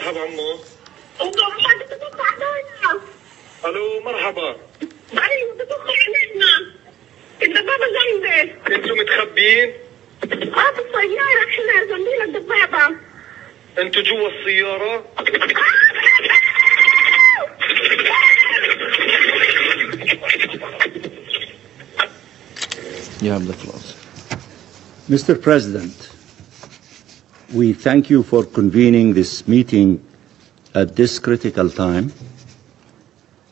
مرحبا عمو. الو مرحبا. بتوقع علينا الدبابة جنبي. انتوا متخبيين؟ بالسيارة احنا جنبينا الدبابة. انتوا جوا السيارة؟ You have the floor. Mr. President, we thank you for convening this meeting at this critical time.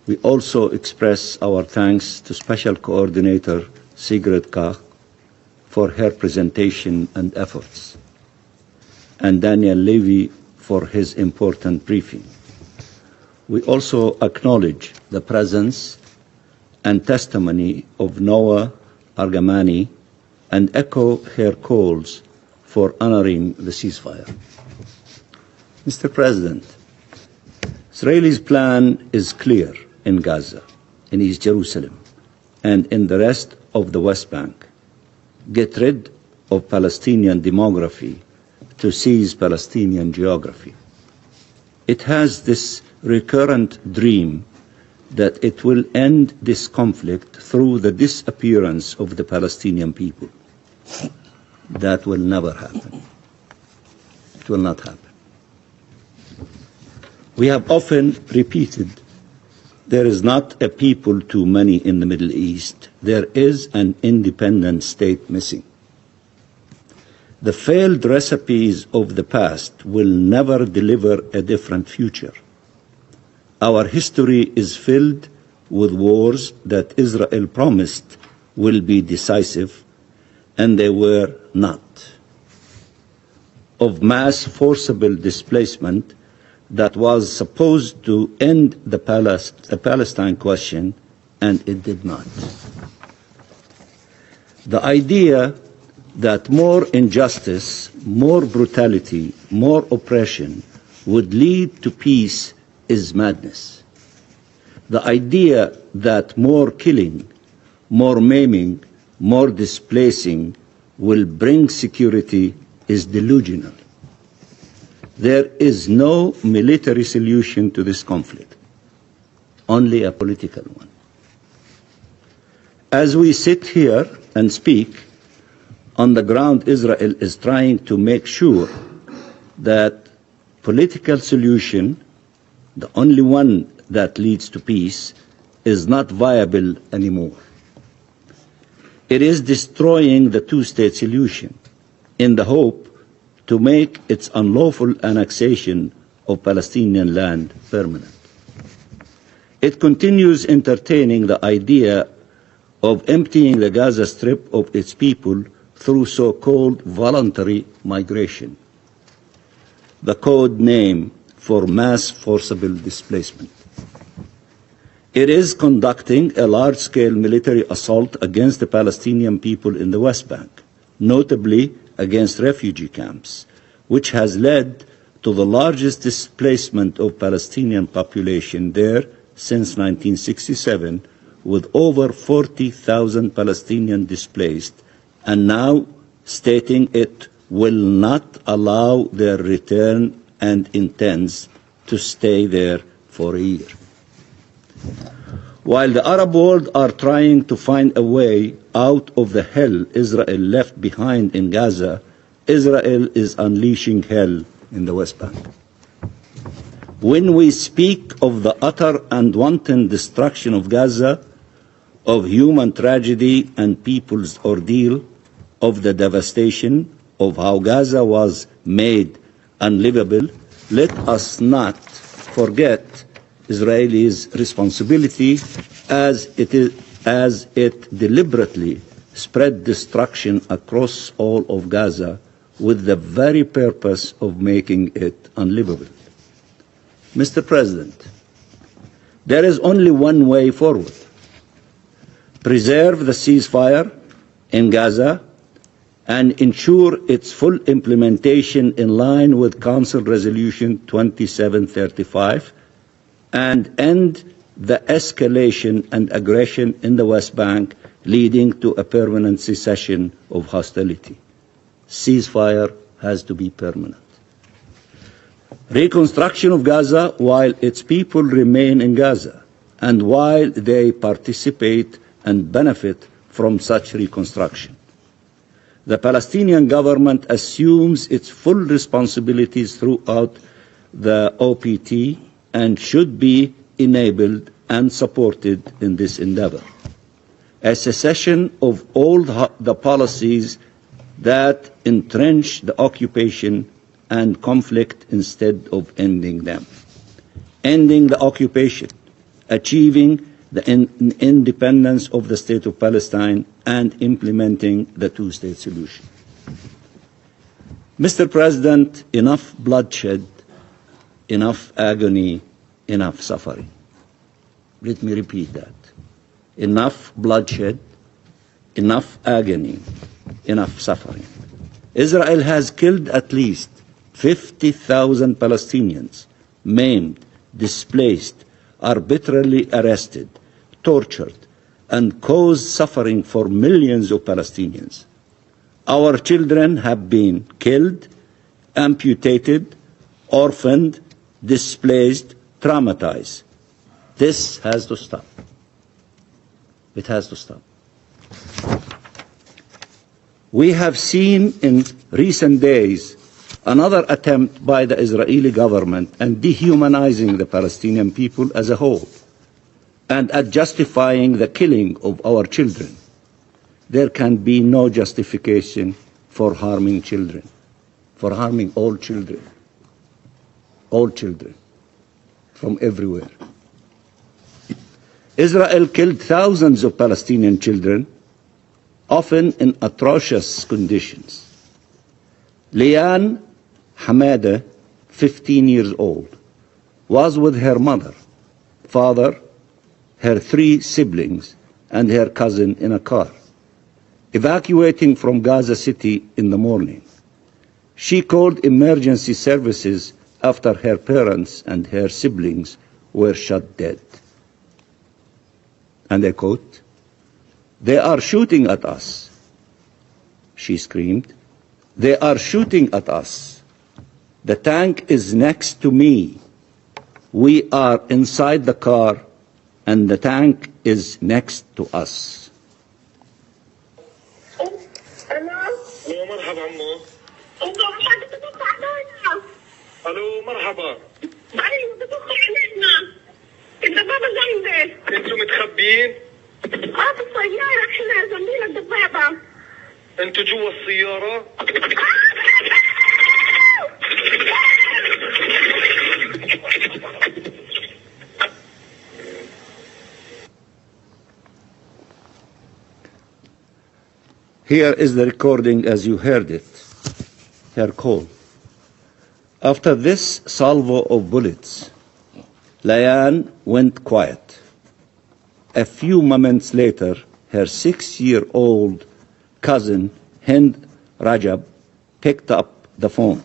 We also express our thanks to Special Coordinator Sigrid Kaag for her presentation and efforts, and Daniel Levy for his important briefing. We also acknowledge the presence and testimony of Noah Argamani and echo her calls for honoring the ceasefire. Mr. President, Israel's plan is clear in Gaza, in East Jerusalem, and in the rest of the West Bank. Get rid of Palestinian demography to seize Palestinian geography. It has this recurrent dream that it will end this conflict through the disappearance of the Palestinian people. That will never happen. It will not happen. We have often repeated, there is not a people too many in the Middle East. There is an independent state missing. The failed recipes of the past will never deliver a different future. Our history is filled with wars that Israel promised will be decisive, and they were not. Of mass forcible displacement that was supposed to end the Palestine question, and it did not. The idea that more injustice, more brutality, more oppression would lead to peace is madness. The idea that more killing, more maiming, more displacing will bring security is delusional. There is no military solution to this conflict, only a political one. As we sit here and speak, on the ground Israel is trying to make sure that political solution, the only one that leads to peace, is not viable anymore. It is destroying the two-state solution in the hope to make its unlawful annexation of Palestinian land permanent. It continues entertaining the idea of emptying the Gaza Strip of its people through so-called voluntary migration, the code name for mass forcible displacement. It is conducting a large-scale military assault against the Palestinian people in the West Bank, notably against refugee camps, which has led to the largest displacement of Palestinian population there since 1967, with over 40,000 Palestinians displaced, and now stating it will not allow their return and intends to stay there for a year. While the Arab world are trying to find a way out of the hell Israel left behind in Gaza, Israel is unleashing hell in the West Bank. When we speak of the utter and wanton destruction of Gaza, of human tragedy and people's ordeal, of the devastation, of how Gaza was made unlivable, let us not forget Israel's responsibility as it deliberately spread destruction across all of Gaza with the very purpose of making it unlivable. Mr. President, there is only one way forward. Preserve the ceasefire in Gaza and ensure its full implementation in line with Council Resolution 2735, and end the escalation and aggression in the West Bank, leading to a permanent cessation of hostility. Ceasefire has to be permanent. Reconstruction of Gaza while its people remain in Gaza and while they participate and benefit from such reconstruction. The Palestinian government assumes its full responsibilities throughout the OPT and should be enabled and supported in this endeavor. A cessation of all the policies that entrench the occupation and conflict instead of ending them. Ending the occupation, achieving the independence of the State of Palestine, and implementing the two-state solution. Mr. President, enough bloodshed, enough agony, enough suffering. Let me repeat that. Enough bloodshed, enough agony, enough suffering. Israel has killed at least 50,000 Palestinians, maimed, displaced, arbitrarily arrested, tortured, and caused suffering for millions of Palestinians. Our children have been killed, amputated, orphaned, displaced, traumatized. This has to stop. It has to stop. We have seen in recent days another attempt by the Israeli government at dehumanizing the Palestinian people as a whole and at justifying the killing of our children. There can be no justification for harming children, for harming all children from everywhere. Israel killed thousands of Palestinian children, often in atrocious conditions. Liane Hamada, 15 years old, was with her mother, father, her 3 siblings, and her cousin in a car, evacuating from Gaza City in the morning. She called emergency services after her parents and her siblings were shot dead. And I quote, "They are shooting at us," she screamed. "They are shooting at us. The tank is next to me. We are inside the car and the tank is next to us." Hello? الو مرحبا عمو. انتوا عشان تتوقع علينا. الو مرحبا. ايوه تتوقع علينا. الدبابة جنبي. انتوا متخبيين؟ في السيارة احنا جنبينا الدبابة. انتوا جوا السيارة؟ Here is the recording as you heard it, her call. After this salvo of bullets, Liane went quiet. A few moments later, her 6-year-old cousin, Hind Rajab, picked up the phone.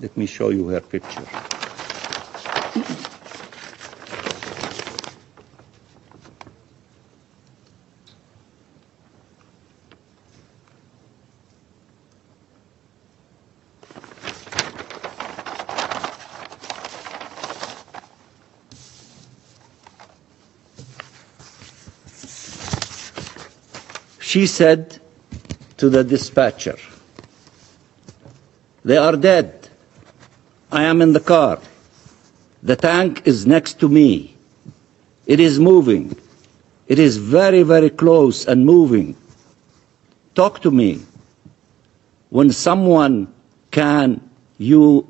Let me show you her picture. She said to the dispatcher, "They are dead. I am in the car. The tank is next to me. It is moving. It is very, very close and moving. Talk to me. When someone can you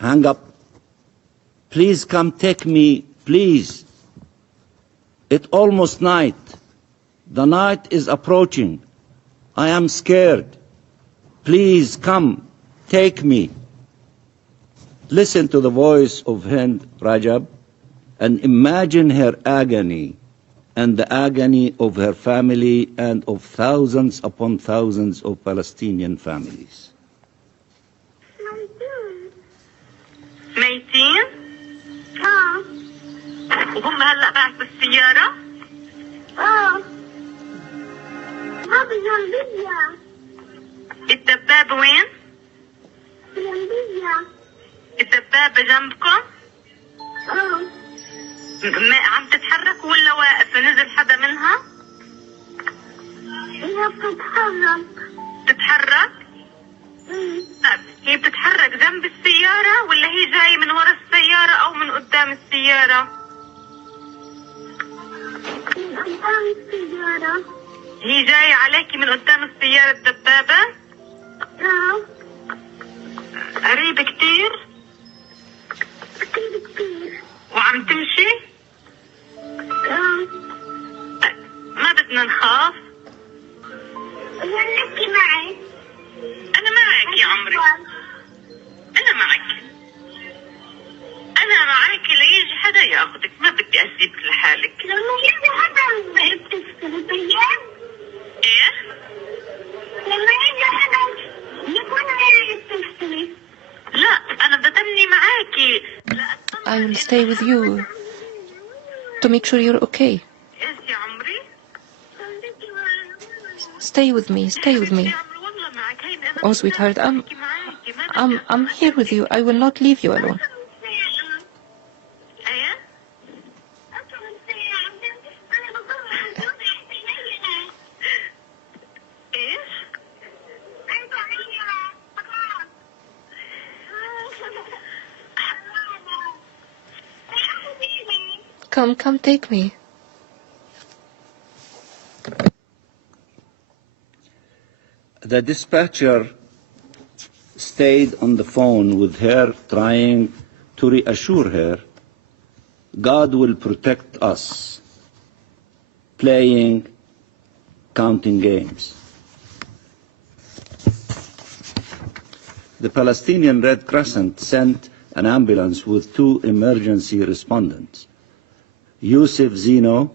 hang up? Please come take me, please. It's almost night. The night is approaching. I am scared. Please come, take me." Listen to the voice of Hind Rajab and imagine her agony and the agony of her family and of thousands upon thousands of Palestinian families. ميتين؟ وهم هلا معك بالسيارة؟ هذه جنبية. الدبابة وين؟ جنبية. دبابة جنبكم؟ عم تتحرك ولا واقفة؟ نزل حدا منها؟ هي بتتحرك. تتحرك؟ طيب هي بتتحرك جنب السيارة ولا هي جاية من ورا السيارة أو من قدام السيارة؟ من قدام السيارة. هي جاية عليكي من قدام السيارة الدبابة؟ قريب كتير؟ كتير. وعم تمشي؟ ما بدنا نخاف. ولكي معي. أنا معك يا عمري. أنا معك. أنا معك ليجي حدا ياخدك، ما بدي أسيبك لحالك. لما يجي حدا بتفصل طيب؟ إيه؟ لما يجي حدا يكون هي بتفصلي. لا أنا بدني معاكي. I will stay with you to make sure you're okay. إيش يا عمري؟ Stay with me, stay with me. Oh, sweetheart, I'm here with you. I will not leave you alone. Come, take me. The dispatcher stayed on the phone with her, trying to reassure her, God will protect us, playing counting games. The Palestinian Red Crescent sent an ambulance with 2 emergency respondents, Yusuf Zino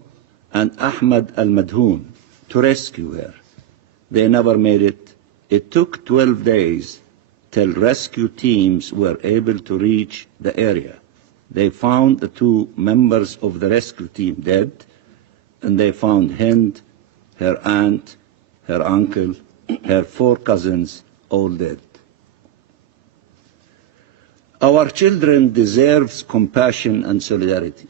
and Ahmed Al-Madhoun, to rescue her. They never made it. It took 12 days till rescue teams were able to reach the area. They found the 2 members of the rescue team dead, and they found Hind, her aunt, her uncle, her 4 cousins, all dead. Our children deserve compassion and solidarity.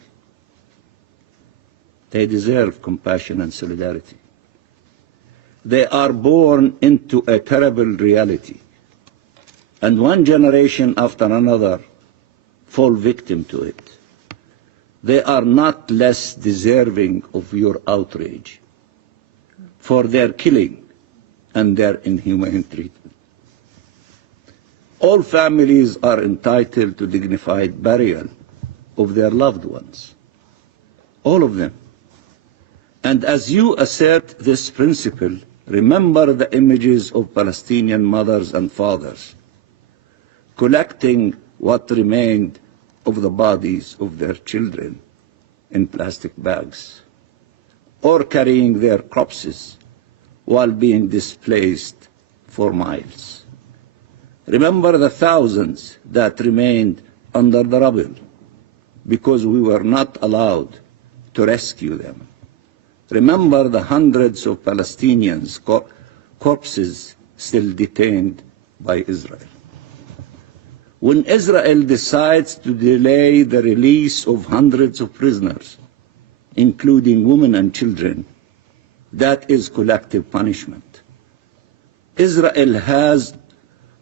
They deserve compassion and solidarity. They are born into a terrible reality, and one generation after another fall victim to it. They are not less deserving of your outrage for their killing and their inhumane treatment. All families are entitled to dignified burial of their loved ones, all of them. And as you assert this principle, remember the images of Palestinian mothers and fathers collecting what remained of the bodies of their children in plastic bags, or carrying their corpses while being displaced for miles. Remember the thousands that remained under the rubble because we were not allowed to rescue them. Remember the hundreds of Palestinians' corpses still detained by Israel. When Israel decides to delay the release of hundreds of prisoners, including women and children, that is collective punishment. Israel has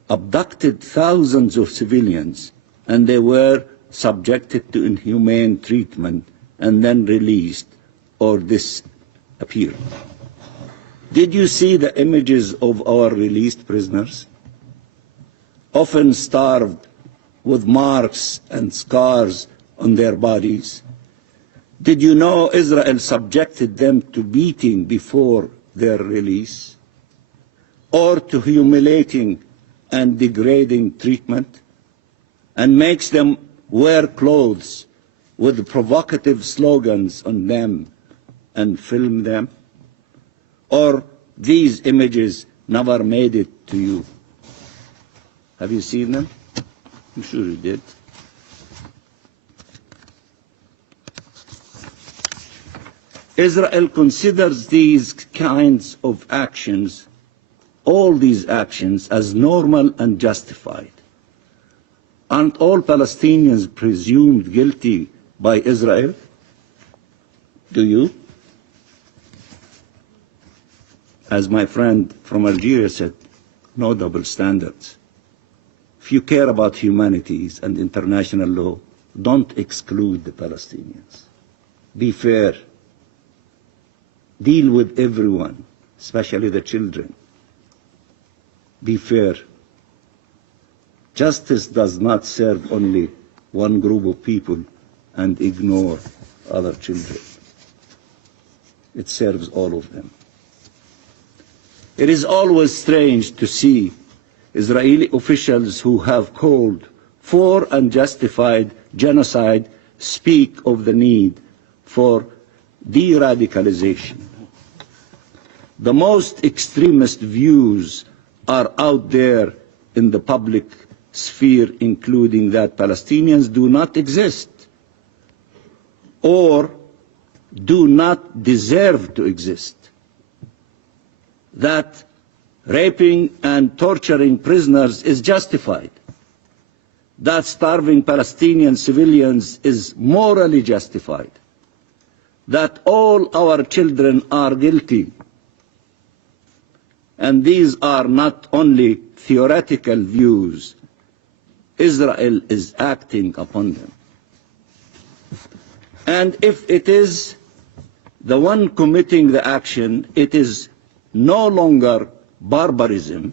abducted thousands of civilians, and they were subjected to inhumane treatment and then released or disappeared. Did you see the images of our released prisoners? Often starved, with marks and scars on their bodies. Did you know Israel subjected them to beating before their release, or to humiliating and degrading treatment, and makes them wear clothes with provocative slogans on them and film them? Or these images never made it to you? Have you seen them? I'm sure you did. Israel considers these kinds of actions, all these actions, as normal and justified. Aren't all Palestinians presumed guilty by Israel? Do you? As my friend from Algeria said, no double standards. If you care about humanities and international law, don't exclude the Palestinians. Be fair. Deal with everyone, especially the children. Be fair. Justice does not serve only one group of people and ignore other children. It serves all of them. It is always strange to see Israeli officials who have called for and justified genocide speak of the need for de-radicalization. The most extremist views are out there in the public sphere, including that Palestinians do not exist or do not deserve to exist, that raping and torturing prisoners is justified, that starving Palestinian civilians is morally justified, that all our children are guilty. And these are not only theoretical views. Israel is acting upon them. And if it is the one committing the action, it is no longer barbarism.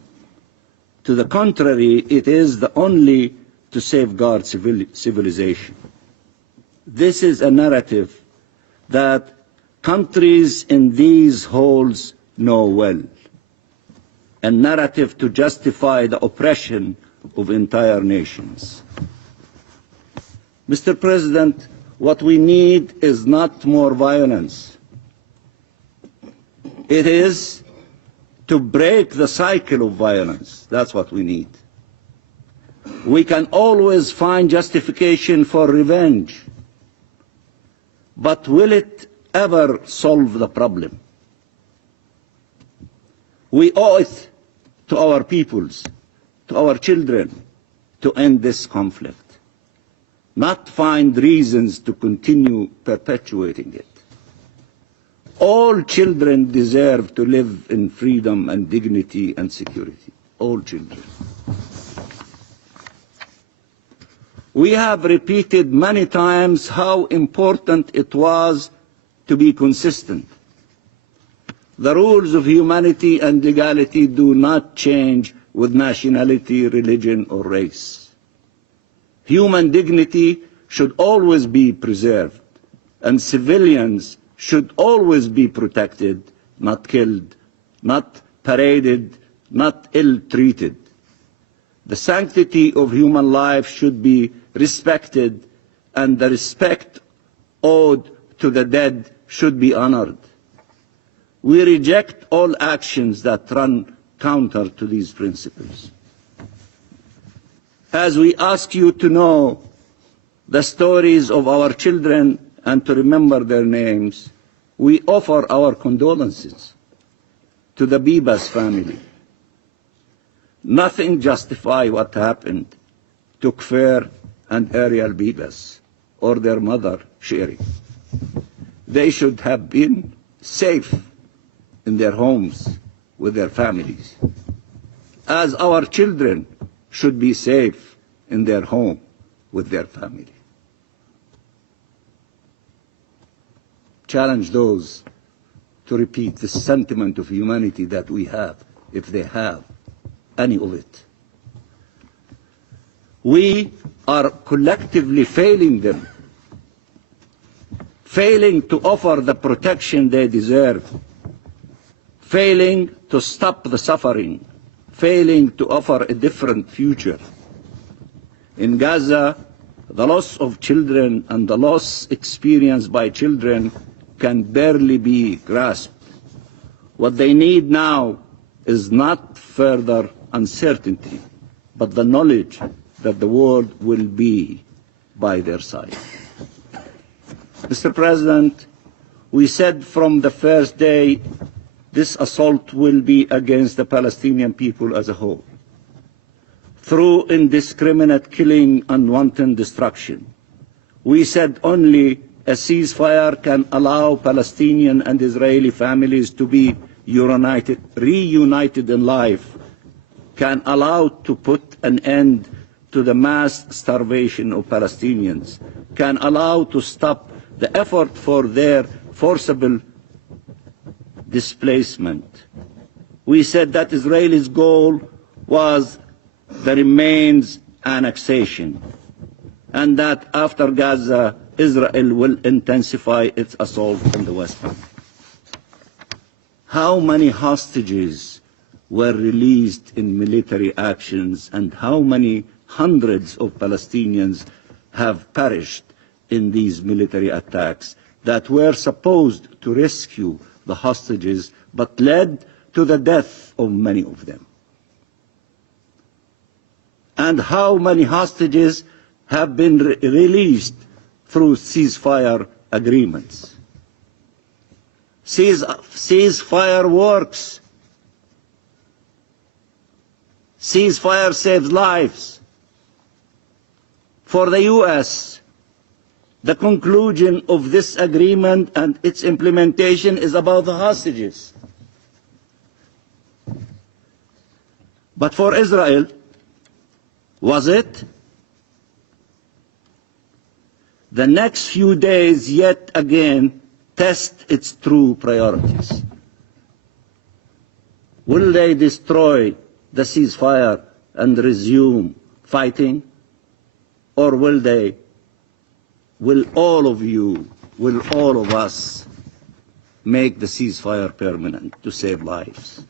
To the contrary, it is the only to safeguard civilization. This is a narrative that countries in these halls know well, a narrative to justify the oppression of entire nations. Mr. President, what we need is not more violence. It is to break the cycle of violence. That's what we need. We can always find justification for revenge, but will it ever solve the problem? We owe it to our peoples, to our children, to end this conflict, not find reasons to continue perpetuating it. All children deserve to live in freedom and dignity and security. All children. We have repeated many times how important it was to be consistent. The rules of humanity and legality do not change with nationality, religion, or race. Human dignity should always be preserved, and civilians should always be protected, not killed, not paraded, not ill-treated. The sanctity of human life should be respected, and the respect owed to the dead should be honored. We reject all actions that run counter to these principles. As we ask you to know the stories of our children and to remember their names, we offer our condolences to the Bibas family. Nothing justifies what happened to Kfer and Ariel Bibas or their mother, Sherry. They should have been safe in their homes with their families, as our children should be safe in their home with their family. Challenge those to repeat the sentiment of humanity that we have, if they have any of it. We are collectively failing them, failing to offer the protection they deserve, failing to stop the suffering, failing to offer a different future. In Gaza, the loss of children and the loss experienced by children can barely be grasped. What they need now is not further uncertainty, but the knowledge that the world will be by their side. Mr. President, we said from the first day this assault will be against the Palestinian people as a whole. through indiscriminate killing and wanton destruction. We said only a ceasefire can allow Palestinian and Israeli families to be reunited in life, can allow to put an end to the mass starvation of Palestinians, can allow to stop the effort for their forcible displacement. We said that Israel's goal was the remains annexation, and that after Gaza, Israel will intensify its assault on the West Bank. How many hostages were released in military actions, and how many hundreds of Palestinians have perished in these military attacks that were supposed to rescue the hostages but led to the death of many of them? And how many hostages have been released through ceasefire agreements? Ceasefire works. Ceasefire saves lives. For the U.S., the conclusion of this agreement and its implementation is about the hostages. But for Israel, was it? The next few days yet again test its true priorities. Will they destroy the ceasefire and resume fighting? Or will all of you, will all of us make the ceasefire permanent to save lives?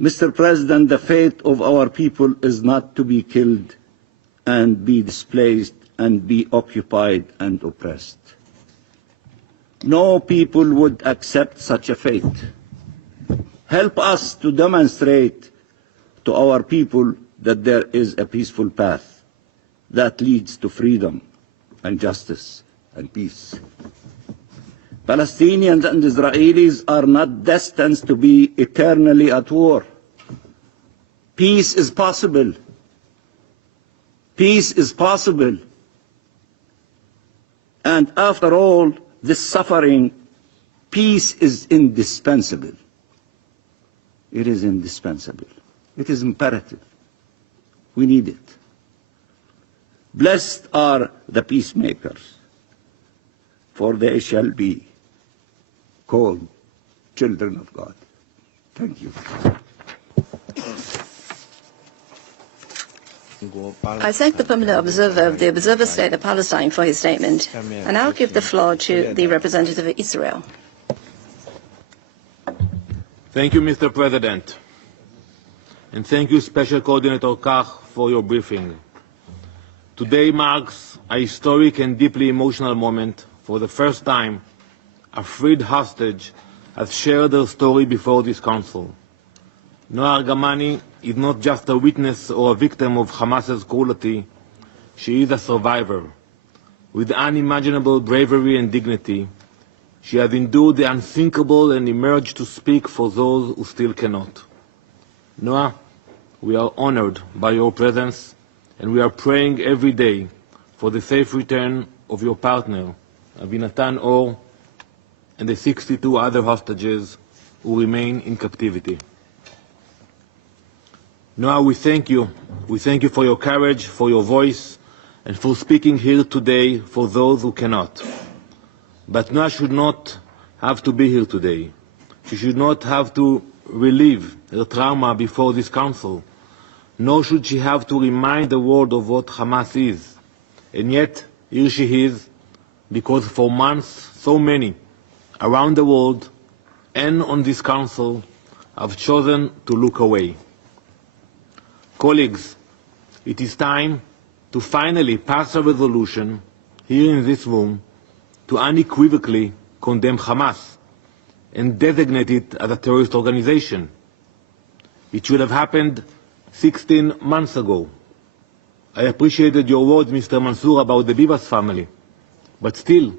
Mr. President, the fate of our people is not to be killed and be displaced and be occupied and oppressed. No people would accept such a fate. Help us to demonstrate to our people that there is a peaceful path that leads to freedom and justice and peace. Palestinians and Israelis are not destined to be eternally at war. Peace is possible. Peace is possible. And after all this suffering, peace is indispensable. It is indispensable. It is imperative. We need it. Blessed are the peacemakers, for they shall be called children of God. Thank you. I thank the permanent observer of the Observer State of Palestine for his statement, and I'll give the floor to the representative of Israel. Thank you, Mr. President. And thank you, Special Coordinator Kach, for your briefing. Today marks a historic and deeply emotional moment. For the first time, a freed hostage has shared her story before this Council. Noa Argamani is not just a witness or a victim of Hamas's cruelty. She is a survivor. With unimaginable bravery and dignity, she has endured the unthinkable and emerged to speak for those who still cannot. Noa, we are honored by your presence, and we are praying every day for the safe return of your partner, Avinatan Or, and the 62 other hostages who remain in captivity. Noa, we thank you. We thank you for your courage, for your voice, and for speaking here today for those who cannot. But Noa should not have to be here today. She should not have to relive her trauma before this Council, nor should she have to remind the world of what Hamas is. And yet, here she is, because for months, so many around the world and on this Council have chosen to look away. Colleagues, it is time to finally pass a resolution here in this room to unequivocally condemn Hamas and designate it as a terrorist organization. It should have happened 16 months ago. I appreciated your words, Mr. Mansour, about the Bibas family, but still,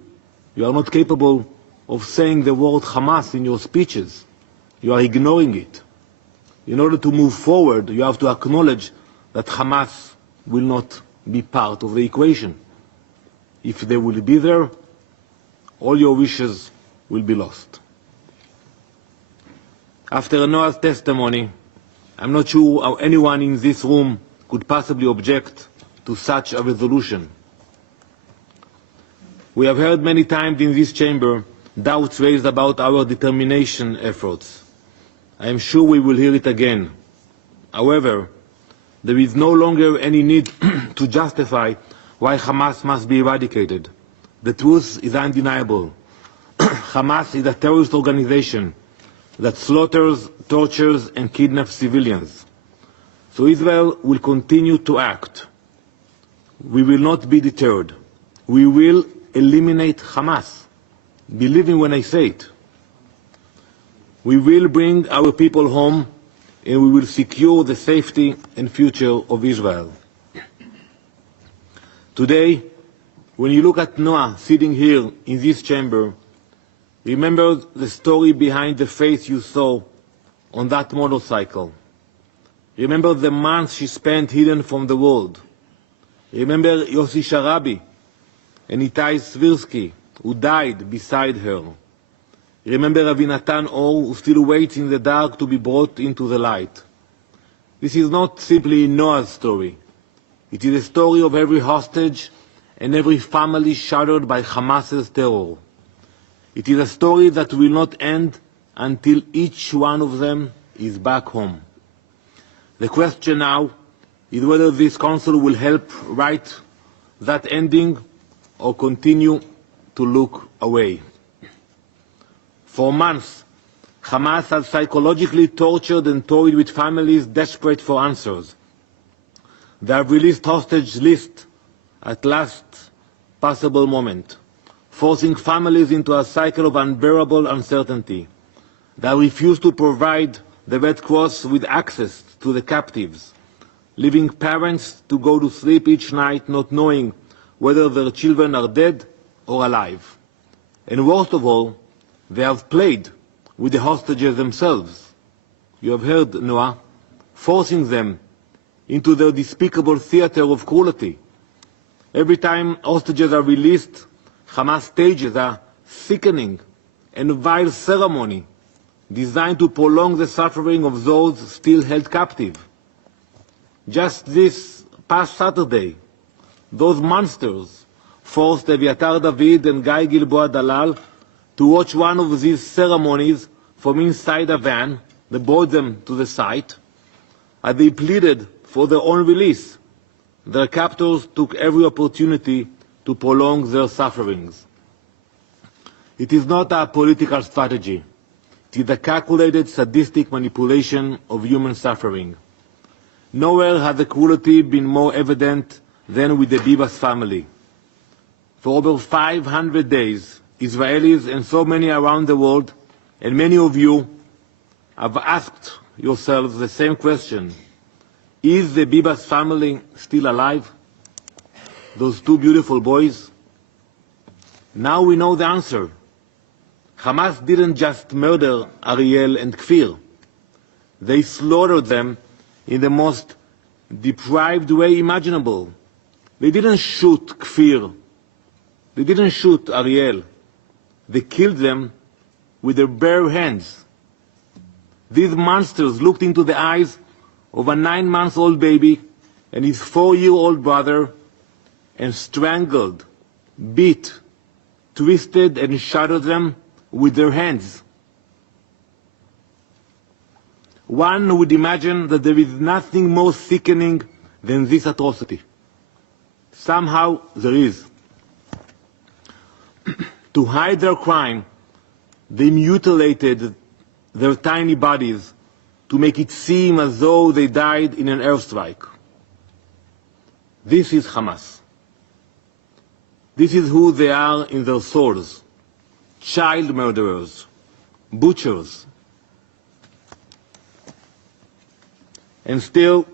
you are not capable of saying the word Hamas in your speeches. You are ignoring it. In order to move forward, you have to acknowledge that Hamas will not be part of the equation. If they will be there, all your wishes will be lost. After Noah's testimony, I'm not sure how anyone in this room could possibly object to such a resolution. We have heard many times in this chamber doubts raised about our determination efforts. I am sure we will hear it again. However, there is no longer any need to justify why Hamas must be eradicated. The truth is undeniable. Hamas is a terrorist organization that slaughters, tortures, and kidnaps civilians. So Israel will continue to act. We will not be deterred. We will eliminate Hamas. Believe me when I say it. We will bring our people home, and we will secure the safety and future of Israel. Today, when you look at Noah sitting here in this chamber, remember the story behind the face you saw on that motorcycle. Remember the months she spent hidden from the world. Remember Yossi Sharabi and Itai Svirsky, who died beside her. Remember Avinatan Or, who still waits in the dark to be brought into the light. This is not simply Noah's story. It is a story of every hostage and every family shattered by Hamas's terror. It is a story that will not end until each one of them is back home. The question now is whether this council will help write that ending or continue to look away. For months, Hamas has psychologically tortured and toyed with families desperate for answers. They have released hostage lists at last possible moment, forcing families into a cycle of unbearable uncertainty. They refuse to provide the Red Cross with access to the captives, leaving parents to go to sleep each night not knowing whether their children are dead or alive. And worst of all, they have played with the hostages themselves. You have heard, Noah, forcing them into their despicable theater of cruelty. Every time hostages are released, Hamas stages a sickening and vile ceremony designed to prolong the suffering of those still held captive. Just this past Saturday, those monsters forced Eviatar David and Guy Gilboa Dalal to watch one of these ceremonies from inside a van that brought them to the site. As they pleaded for their own release, their captors took every opportunity to prolong their sufferings. It is not a political strategy. It is a calculated, sadistic manipulation of human suffering. Nowhere has the cruelty been more evident than with the Bibas family. For over 500 days, Israelis and so many around the world, and many of you, have asked yourselves the same question. Is the Bibas family still alive? Those two beautiful boys? Now we know the answer. Hamas didn't just murder Ariel and Kfir. They slaughtered them in the most deprived way imaginable. They didn't shoot Kfir. They didn't shoot Ariel. They killed them with their bare hands. These monsters looked into the eyes of a 9-month-old baby and his 4-year-old brother and strangled, beat, twisted and shattered them with their hands. One would imagine that there is nothing more sickening than this atrocity. Somehow there is. To hide their crime, they mutilated their tiny bodies to make it seem as though they died in an airstrike. This is Hamas. This is who they are in their souls. Child murderers, butchers. And still,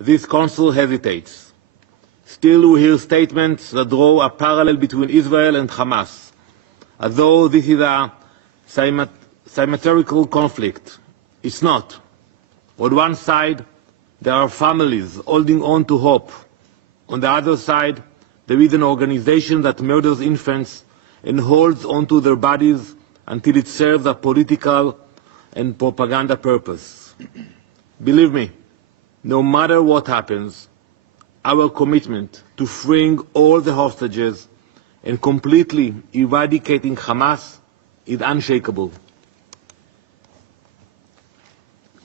this council hesitates. Still we hear statements that draw a parallel between Israel and Hamas, as though this is a symmetrical conflict. It's not. On one side, there are families holding on to hope. On the other side, there is an organization that murders infants and holds onto their bodies until it serves a political and propaganda purpose. Believe me, no matter what happens, our commitment to freeing all the hostages and completely eradicating Hamas is unshakable.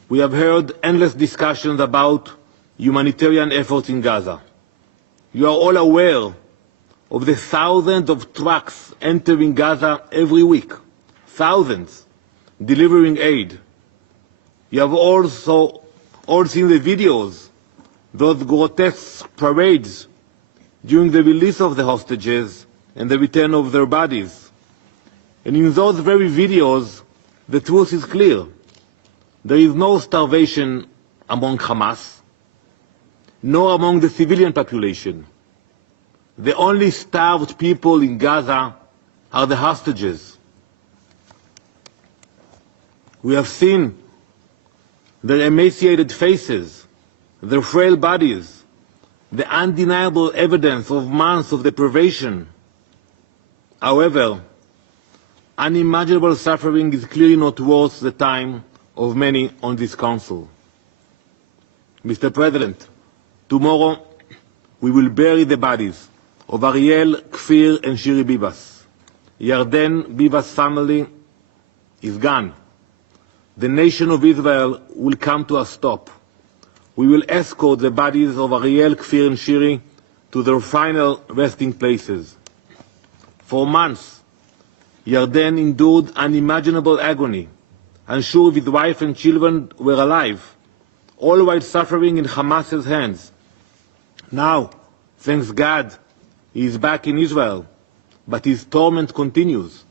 We have heard endless discussions about humanitarian efforts in Gaza. You are all aware of the thousands of trucks entering Gaza every week, thousands, delivering aid. You have also all seen the videos, those grotesque parades during the release of the hostages and the return of their bodies. And in those very videos, the truth is clear. There is no starvation among Hamas, nor among the civilian population. The only starved people in Gaza are the hostages. We have seen their emaciated faces, their frail bodies, the undeniable evidence of months of deprivation. However, unimaginable suffering is clearly not worth the time of many on this Council. Mr. President, tomorrow we will bury the bodies of Ariel, Kfir and Shiri Bibas. Yarden Bibas' family is gone. The nation of Israel will come to a stop. We will escort the bodies of Ariel, Kfir and Shiri to their final resting places. For months, Yarden endured unimaginable agony, unsure if his wife and children were alive, all while suffering in Hamas's hands. Now, thanks God, he is back in Israel, but his torment continues.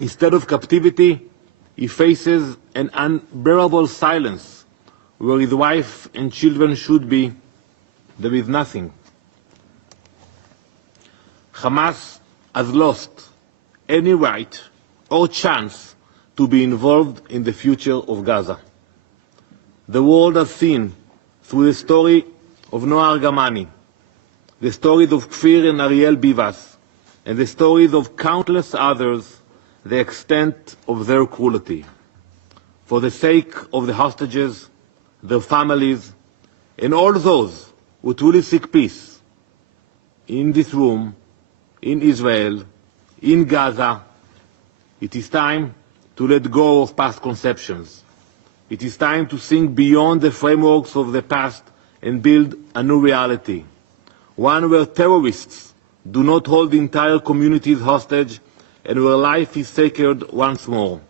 Instead of captivity, he faces an unbearable silence. Where his wife and children should be, there is nothing. Hamas has lost any right or chance to be involved in the future of Gaza. The world has seen, through the story of Noah Argamani, the stories of Kfir and Ariel Bivas, and the stories of countless others, the extent of their cruelty. For the sake of the hostages, their families, and all those who truly seek peace, in this room, in Israel, in Gaza, it is time to let go of past conceptions. It is time to think beyond the frameworks of the past and build a new reality, one where terrorists do not hold entire communities hostage and where life is sacred once more.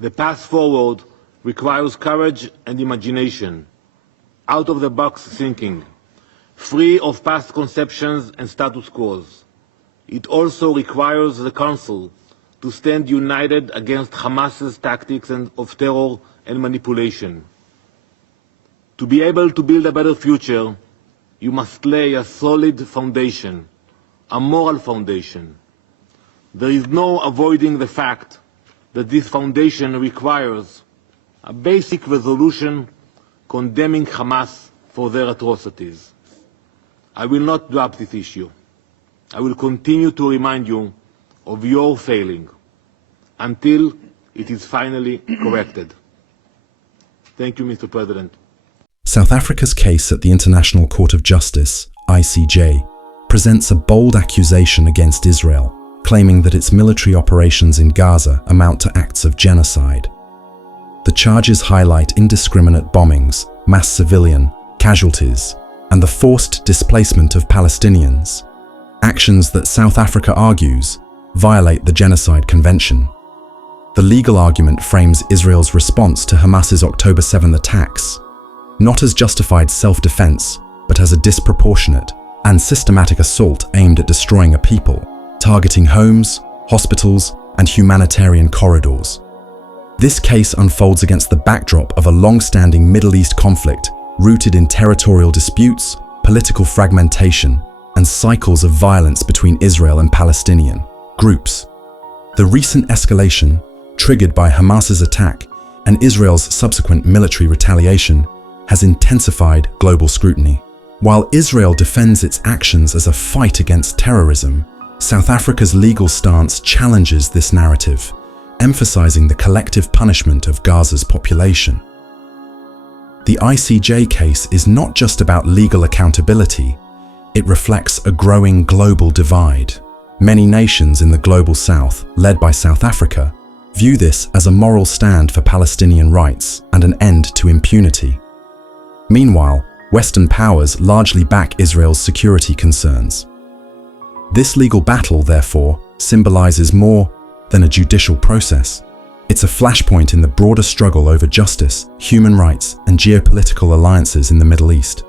The path forward requires courage and imagination, out-of-the-box thinking, free of past conceptions and status quos. It also requires the Council to stand united against Hamas's tactics of terror and manipulation. To be able to build a better future, you must lay a solid foundation, a moral foundation. There is no avoiding the fact that this foundation requires a basic resolution condemning Hamas for their atrocities. I will not drop this issue. I will continue to remind you of your failing until it is finally corrected. Thank you, Mr. President. South Africa's case at the International Court of Justice, ICJ, presents a bold accusation against Israel, claiming that its military operations in Gaza amount to acts of genocide. The charges highlight indiscriminate bombings, mass civilian casualties, and the forced displacement of Palestinians, actions that South Africa argues violate the Genocide Convention. The legal argument frames Israel's response to Hamas's October 7 attacks not as justified self-defense, but as a disproportionate and systematic assault aimed at destroying a people, targeting homes, hospitals, and humanitarian corridors. This case unfolds against the backdrop of a long-standing Middle East conflict rooted in territorial disputes, political fragmentation, and cycles of violence between Israel and Palestinian groups. The recent escalation, triggered by Hamas's attack, and Israel's subsequent military retaliation has intensified global scrutiny. While Israel defends its actions as a fight against terrorism, South Africa's legal stance challenges this narrative, emphasizing the collective punishment of Gaza's population. The ICJ case is not just about legal accountability, it reflects a growing global divide. Many nations in the global south, led by South Africa, view this as a moral stand for Palestinian rights and an end to impunity. Meanwhile, Western powers largely back Israel's security concerns. This legal battle, therefore, symbolizes more than a judicial process. It's a flashpoint in the broader struggle over justice, human rights, and geopolitical alliances in the Middle East.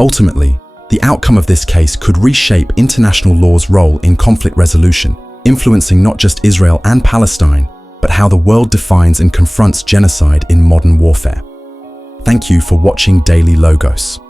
Ultimately, the outcome of this case could reshape international law's role in conflict resolution, influencing not just Israel and Palestine, but how the world defines and confronts genocide in modern warfare. Thank you for watching Daily Logos.